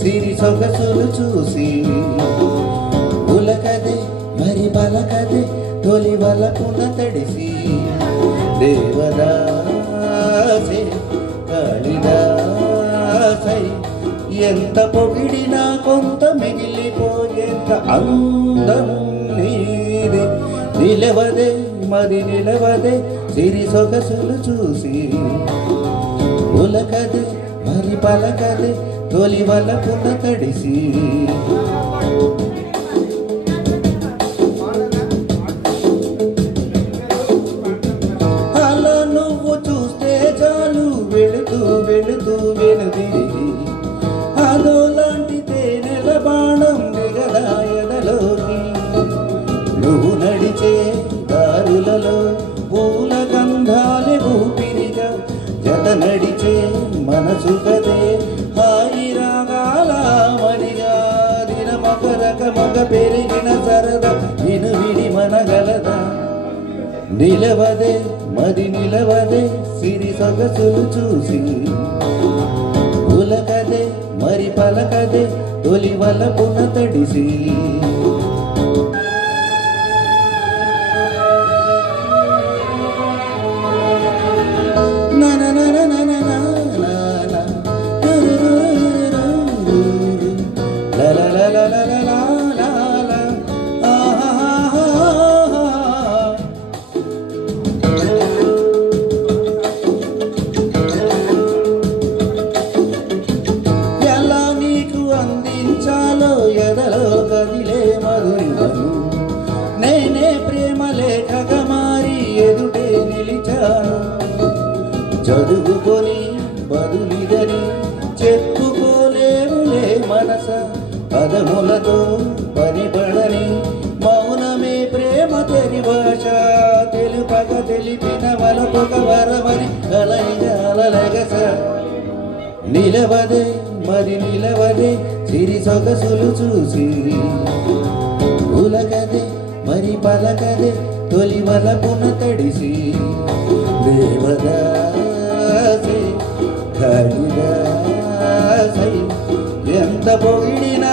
సిరి సొగసులు చూసి ఉలకదే మరి పలకదే తొలి వలపున తడిసి దేవదాసే కాళిదాసై ఎంత పొగిడినా కొంత మిగిలిపోయేంత అందం నీది నిలవదే మరి నిలవదే సిరి సొగసులు చూసి ఉలకదే మరి పలకదే తొలి వలపున తడిసి అలా నువ్వు చూస్తే చాలు వెళుతూ వెళుతూ వెనుదిరిగి అదో లాంటి తేనెల బాణం దిగదా ఎదలోకి నువ్వు నడిచే దారులలో పూల గంధాలే ఊపిరిగా జత నడిచే మనసు కదే హాయి రాగాల మరిగా దిన మగరక మగ పెరిగిన సరదా నిను విడి మనగలదా నిలవదే మరి నిలవదే సిరి సొగసులు చూసి ఉలకదే మరి పలకదే తొలి వలపున తడిసి ఎలా నీకు అందించాలో ఎదలో కదిలే మధురిమను నేనే ప్రేమ లేఖగా మారి ఎదుటే నిలిచాను చదువుకొని బదులిదని చెప్పుకోలేములే మనస పదములతో పనిపడని మౌనమే ప్రేమ తెరి భాష తెలుపక తెలిపిన వలపొక వరమని అలగస నిలవదే మరి నిలవదే సిరి సొగసులు చూసి ఉలకదే మరి పలకదే తొలి వలపున తడిసి దేవదాసే కాళిదాసై ఎంత పొగిడినా